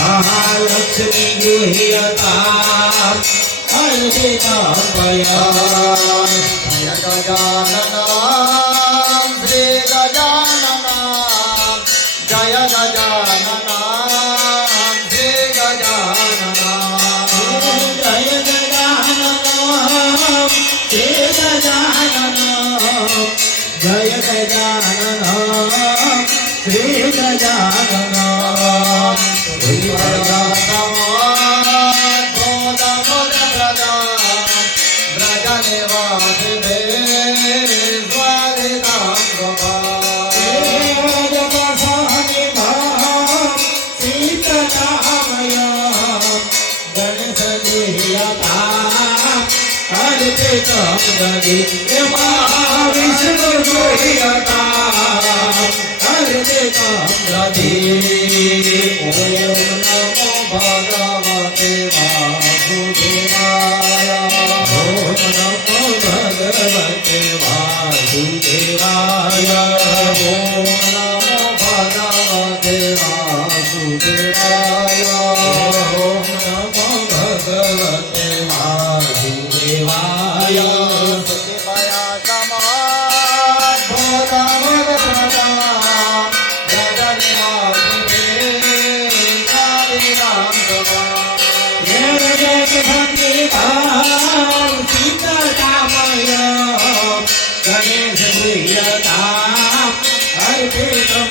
महालक्ष्मी गुह्यता अर्चितामया जय गजानना श्री गजानना जय गजानना श्री गजानना जय गजानन श्री गजानन जय गजानन श्री गजानन विष्णु गुह्यता अर्चितामृति ओम नमो भगवते वासुदेवाय ओम नमो भगवते वासुदेवाय ओम नमो भगवते वासुदेवाय ओम नमो भगवते वासुदेवाय सत्यमया समात् भोगमगप्रदा जगन्नाथे कालिदां सदा जय जय भक्ति भाव सीतारामय गणेश गुह्यता अर्चितं